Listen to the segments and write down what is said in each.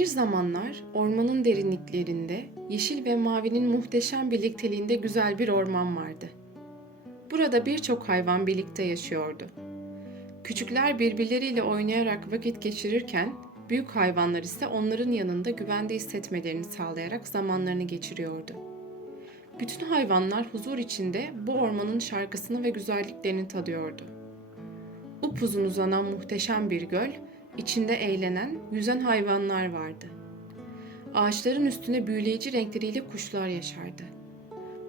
Bir zamanlar ormanın derinliklerinde yeşil ve mavinin muhteşem birlikteliğinde güzel bir orman vardı. Burada birçok hayvan birlikte yaşıyordu. Küçükler birbirleriyle oynayarak vakit geçirirken büyük hayvanlar ise onların yanında güvende hissetmelerini sağlayarak zamanlarını geçiriyordu. Bütün hayvanlar huzur içinde bu ormanın şarkısını ve güzelliklerini tadıyordu. Upuzun uzanan muhteşem bir göl, içinde eğlenen, yüzen hayvanlar vardı. Ağaçların üstüne büyüleyici renkleriyle kuşlar yaşardı.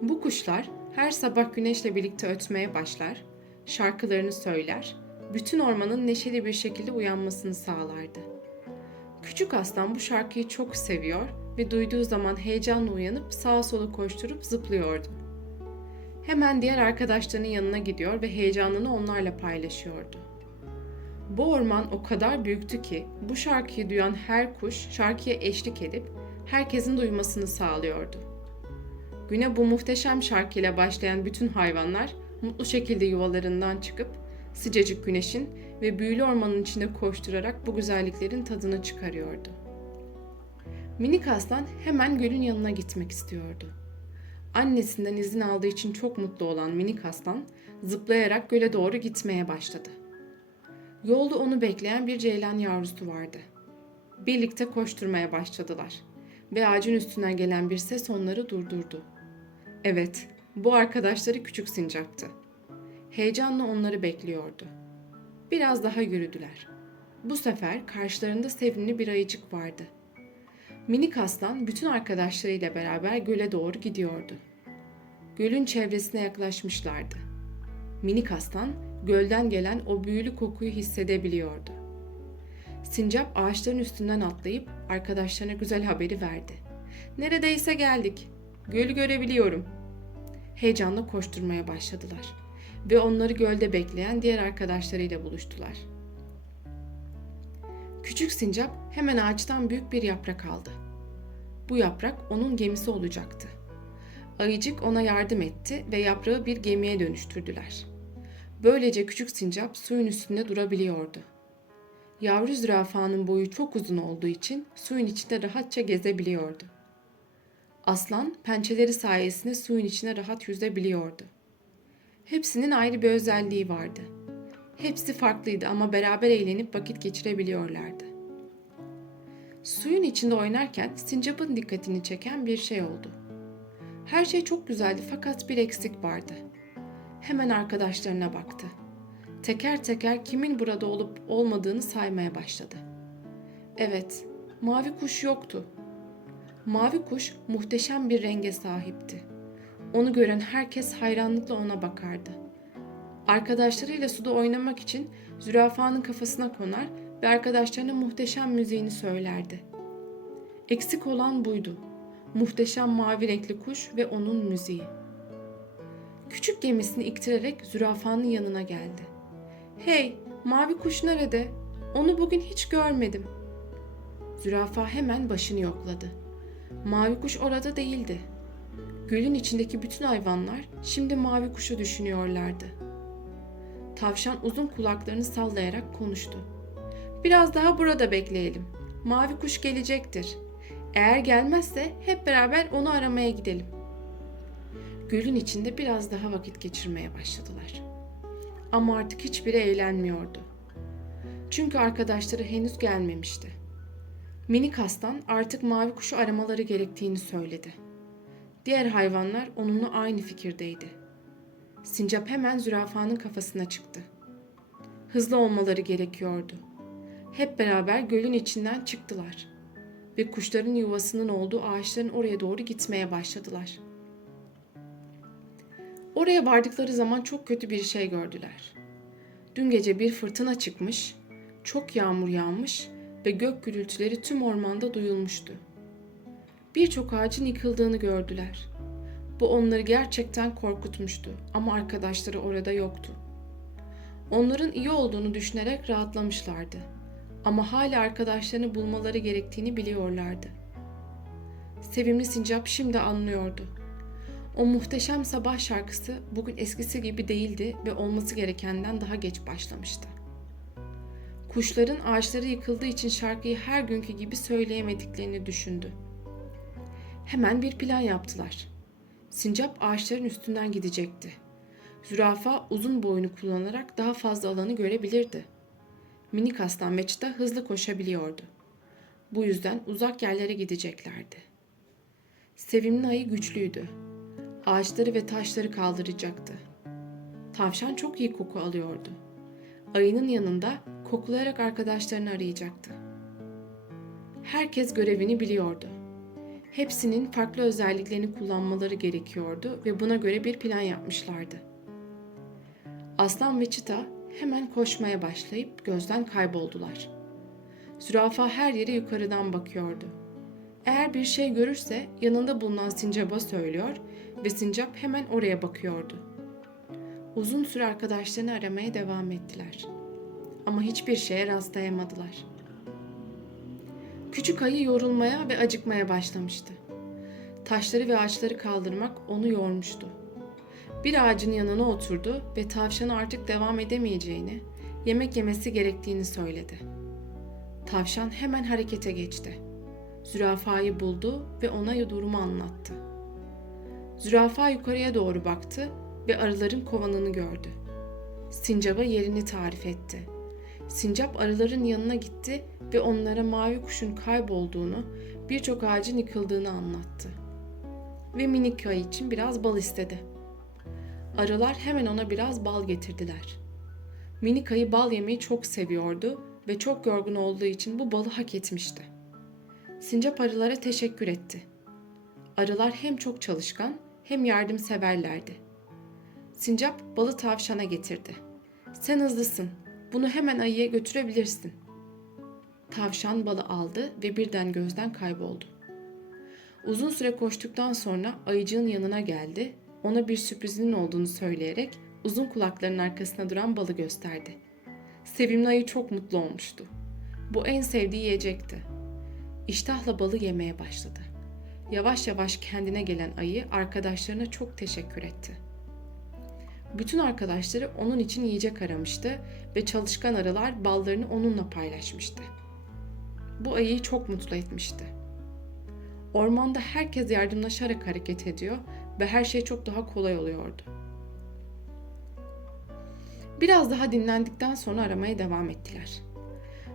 Bu kuşlar her sabah güneşle birlikte ötmeye başlar, şarkılarını söyler, bütün ormanın neşeli bir şekilde uyanmasını sağlardı. Küçük aslan bu şarkıyı çok seviyor ve duyduğu zaman heyecanla uyanıp sağa sola koşturup zıplıyordu. Hemen diğer arkadaşlarının yanına gidiyor ve heyecanını onlarla paylaşıyordu. Bu orman o kadar büyüktü ki bu şarkıyı duyan her kuş şarkıya eşlik edip herkesin duymasını sağlıyordu. Güne bu muhteşem şarkıyla başlayan bütün hayvanlar mutlu şekilde yuvalarından çıkıp sıcacık güneşin ve büyülü ormanın içinde koşturarak bu güzelliklerin tadını çıkarıyordu. Minik aslan hemen gölün yanına gitmek istiyordu. Annesinden izin aldığı için çok mutlu olan minik aslan zıplayarak göle doğru gitmeye başladı. Yolda onu bekleyen bir ceylan yavrusu vardı. Birlikte koşturmaya başladılar ve ağacın üstünden gelen bir ses onları durdurdu. Evet, bu arkadaşları küçük sincaptı. Heyecanla onları bekliyordu. Biraz daha yürüdüler. Bu sefer karşılarında sevimli bir ayıcık vardı. Minik aslan bütün arkadaşlarıyla beraber göle doğru gidiyordu. Gölün çevresine yaklaşmışlardı. Minik aslan gölden gelen o büyülü kokuyu hissedebiliyordu. Sincap ağaçların üstünden atlayıp arkadaşlarına güzel haberi verdi. Neredeyse geldik. Gölü görebiliyorum. Heyecanla koşturmaya başladılar ve onları gölde bekleyen diğer arkadaşlarıyla buluştular. Küçük sincap hemen ağaçtan büyük bir yaprak aldı. Bu yaprak onun gemisi olacaktı. Ayıcık ona yardım etti ve yaprağı bir gemiye dönüştürdüler. Böylece küçük sincap suyun üstünde durabiliyordu. Yavru zürafanın boyu çok uzun olduğu için suyun içinde rahatça gezebiliyordu. Aslan pençeleri sayesinde suyun içine rahat yüzebiliyordu. Hepsinin ayrı bir özelliği vardı. Hepsi farklıydı ama beraber eğlenip vakit geçirebiliyorlardı. Suyun içinde oynarken sincapın dikkatini çeken bir şey oldu. Her şey çok güzeldi fakat bir eksik vardı. Hemen arkadaşlarına baktı. Teker teker kimin burada olup olmadığını saymaya başladı. Evet, mavi kuş yoktu. Mavi kuş muhteşem bir renge sahipti. Onu gören herkes hayranlıkla ona bakardı. Arkadaşlarıyla suda oynamak için zürafanın kafasına konar ve arkadaşlarına muhteşem müziğini söylerdi. Eksik olan buydu. Muhteşem mavi renkli kuş ve onun müziği. Küçük gemisini iktirerek zürafanın yanına geldi. Hey, mavi kuş nerede? Onu bugün hiç görmedim. Zürafa hemen başını yokladı. Mavi kuş orada değildi. Gölün içindeki bütün hayvanlar şimdi mavi kuşu düşünüyorlardı. Tavşan uzun kulaklarını sallayarak konuştu. Biraz daha burada bekleyelim. Mavi kuş gelecektir. Eğer gelmezse hep beraber onu aramaya gidelim. Gölün içinde biraz daha vakit geçirmeye başladılar. Ama artık hiçbiri eğlenmiyordu. Çünkü arkadaşları henüz gelmemişti. Minik aslan artık mavi kuşu aramaları gerektiğini söyledi. Diğer hayvanlar onunla aynı fikirdeydi. Sincap hemen zürafanın kafasına çıktı. Hızlı olmaları gerekiyordu. Hep beraber gölün içinden çıktılar ve kuşların yuvasının olduğu ağaçların oraya doğru gitmeye başladılar. Oraya vardıkları zaman çok kötü bir şey gördüler. Dün gece bir fırtına çıkmış, çok yağmur yağmış ve gök gürültüleri tüm ormanda duyulmuştu. Birçok ağacın yıkıldığını gördüler. Bu onları gerçekten korkutmuştu ama arkadaşları orada yoktu. Onların iyi olduğunu düşünerek rahatlamışlardı. Ama hala arkadaşlarını bulmaları gerektiğini biliyorlardı. Sevimli sincap şimdi anlıyordu. O muhteşem sabah şarkısı bugün eskisi gibi değildi ve olması gerekenden daha geç başlamıştı. Kuşların ağaçları yıkıldığı için şarkıyı her günkü gibi söyleyemediklerini düşündü. Hemen bir plan yaptılar. Sincap ağaçların üstünden gidecekti. Zürafa uzun boyunu kullanarak daha fazla alanı görebilirdi. Minik aslan ve çita hızlı koşabiliyordu. Bu yüzden uzak yerlere gideceklerdi. Sevimli ayı güçlüydü. Ağaçları ve taşları kaldıracaktı. Tavşan çok iyi koku alıyordu. Ayının yanında koklayarak arkadaşlarını arayacaktı. Herkes görevini biliyordu. Hepsinin farklı özelliklerini kullanmaları gerekiyordu ve buna göre bir plan yapmışlardı. Aslan ve çita hemen koşmaya başlayıp gözden kayboldular. Zürafa her yere yukarıdan bakıyordu. Eğer bir şey görürse yanında bulunan sincaba söylüyor ve sincap hemen oraya bakıyordu. Uzun süre arkadaşlarını aramaya devam ettiler. Ama hiçbir şeye rastlayamadılar. Küçük ayı yorulmaya ve acıkmaya başlamıştı. Taşları ve ağaçları kaldırmak onu yormuştu. Bir ağacın yanına oturdu ve tavşana artık devam edemeyeceğini, yemek yemesi gerektiğini söyledi. Tavşan hemen harekete geçti. Zürafayı buldu ve ona durumu anlattı. Zürafa yukarıya doğru baktı ve arıların kovanını gördü. Sincap'a yerini tarif etti. Sincap arıların yanına gitti ve onlara mavi kuşun kaybolduğunu, birçok ağacın yıkıldığını anlattı. Ve minik ayı için biraz bal istedi. Arılar hemen ona biraz bal getirdiler. Minik ayı bal yemeyi çok seviyordu ve çok yorgun olduğu için bu balı hak etmişti. Sincap arılara teşekkür etti. Arılar hem çok çalışkan hem yardımseverlerdi. Sincap balı tavşana getirdi. Sen hızlısın. Bunu hemen ayıya götürebilirsin. Tavşan balı aldı ve birden gözden kayboldu. Uzun süre koştuktan sonra ayıcığın yanına geldi. Ona bir sürprizinin olduğunu söyleyerek uzun kulaklarının arkasına duran balı gösterdi. Sevimli ayı çok mutlu olmuştu. Bu en sevdiği yiyecekti. İştahla balı yemeye başladı. Yavaş yavaş kendine gelen ayı arkadaşlarına çok teşekkür etti. Bütün arkadaşları onun için yiyecek aramıştı ve çalışkan arılar ballarını onunla paylaşmıştı. Bu ayıyı çok mutlu etmişti. Ormanda herkes yardımlaşarak hareket ediyor ve her şey çok daha kolay oluyordu. Biraz daha dinlendikten sonra aramaya devam ettiler.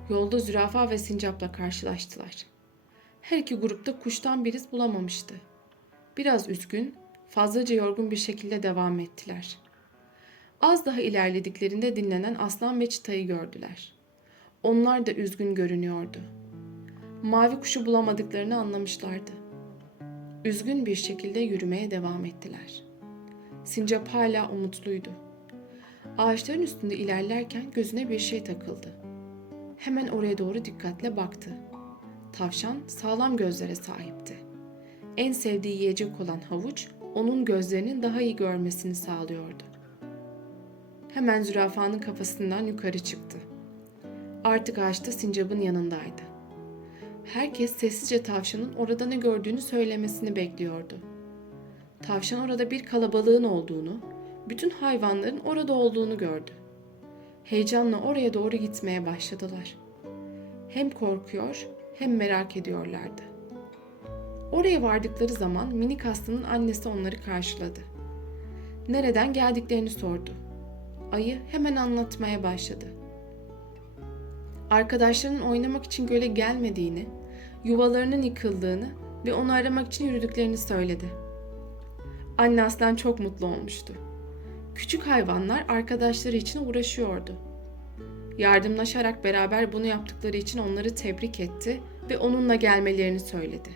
Yolda zürafa ve sincapla karşılaştılar. Her iki grupta kuştan bir iz bulamamıştı. Biraz üzgün, fazlaca yorgun bir şekilde devam ettiler. Az daha ilerlediklerinde dinlenen aslan ve çitayı gördüler. Onlar da üzgün görünüyordu. Mavi kuşu bulamadıklarını anlamışlardı. Üzgün bir şekilde yürümeye devam ettiler. Sincap hala umutluydu. Ağaçların üstünde ilerlerken gözüne bir şey takıldı. Hemen oraya doğru dikkatle baktı. Tavşan sağlam gözlere sahipti. En sevdiği yiyecek olan havuç onun gözlerinin daha iyi görmesini sağlıyordu. Hemen zürafanın kafasından yukarı çıktı. Artık ağaçta sincapın yanındaydı. Herkes sessizce tavşanın orada ne gördüğünü söylemesini bekliyordu. Tavşan orada bir kalabalığın olduğunu, bütün hayvanların orada olduğunu gördü. Heyecanla oraya doğru gitmeye başladılar. Hem korkuyor hem merak ediyorlardı. Oraya vardıkları zaman minik aslanın annesi onları karşıladı. Nereden geldiklerini sordu. Ayı hemen anlatmaya başladı. Arkadaşlarının oynamak için göle gelmediğini, yuvalarının yıkıldığını ve onu aramak için yürüdüklerini söyledi. Anne aslan çok mutlu olmuştu. Küçük hayvanlar arkadaşları için uğraşıyordu. Yardımlaşarak beraber bunu yaptıkları için onları tebrik etti ve onunla gelmelerini söyledi.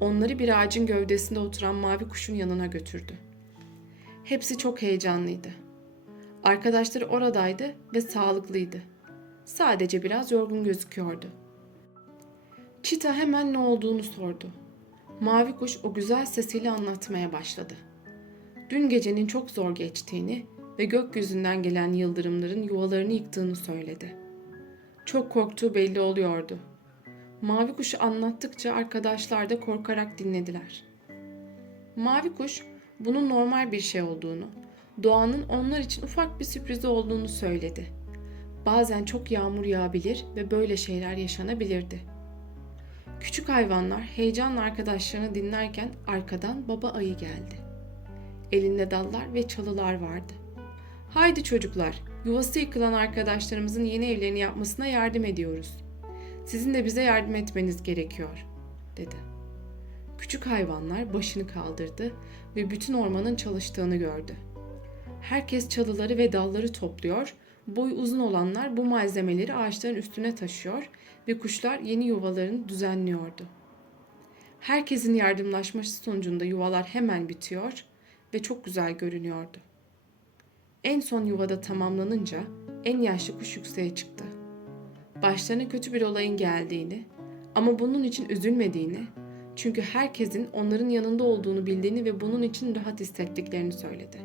Onları bir ağacın gövdesinde oturan mavi kuşun yanına götürdü. Hepsi çok heyecanlıydı. Arkadaşları oradaydı ve sağlıklıydı. Sadece biraz yorgun gözüküyordu. Çita hemen ne olduğunu sordu. Mavi kuş o güzel sesiyle anlatmaya başladı. Dün gecenin çok zor geçtiğini ve gökyüzünden gelen yıldırımların yuvalarını yıktığını söyledi. Çok korktuğu belli oluyordu. Mavi kuşu anlattıkça arkadaşlar da korkarak dinlediler. Mavi kuş bunun normal bir şey olduğunu, doğanın onlar için ufak bir sürprizi olduğunu söyledi. Bazen çok yağmur yağabilir ve böyle şeyler yaşanabilirdi. Küçük hayvanlar heyecanla arkadaşlarını dinlerken arkadan baba ayı geldi. Elinde dallar ve çalılar vardı. Haydi çocuklar, yuvası yıkılan arkadaşlarımızın yeni evlerini yapmasına yardım ediyoruz. Sizin de bize yardım etmeniz gerekiyor, dedi. Küçük hayvanlar başını kaldırdı ve bütün ormanın çalıştığını gördü. Herkes çalıları ve dalları topluyor, boy uzun olanlar bu malzemeleri ağaçların üstüne taşıyor ve kuşlar yeni yuvalarını düzenliyordu. Herkesin yardımlaşması sonucunda yuvalar hemen bitiyor ve çok güzel görünüyordu. En son yuvada tamamlanınca en yaşlı kuş yükseğe çıktı. Başlarına kötü bir olayın geldiğini ama bunun için üzülmediğini, çünkü herkesin onların yanında olduğunu bildiğini ve bunun için rahat hissettiklerini söyledi.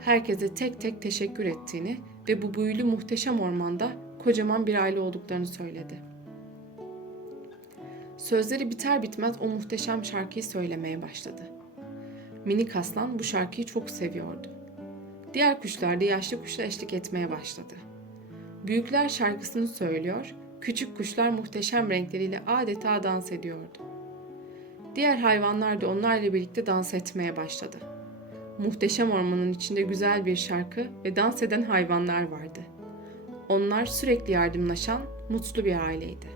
Herkese tek tek teşekkür ettiğini ve bu büyülü muhteşem ormanda kocaman bir aile olduklarını söyledi. Sözleri biter bitmez o muhteşem şarkıyı söylemeye başladı. Minik aslan bu şarkıyı çok seviyordu. Diğer kuşlar da yaşlı kuşla eşlik etmeye başladı. Büyükler şarkısını söylüyor, küçük kuşlar muhteşem renkleriyle adeta dans ediyordu. Diğer hayvanlar da onlarla birlikte dans etmeye başladı. Muhteşem ormanın içinde güzel bir şarkı ve dans eden hayvanlar vardı. Onlar sürekli yardımlaşan mutlu bir aileydi.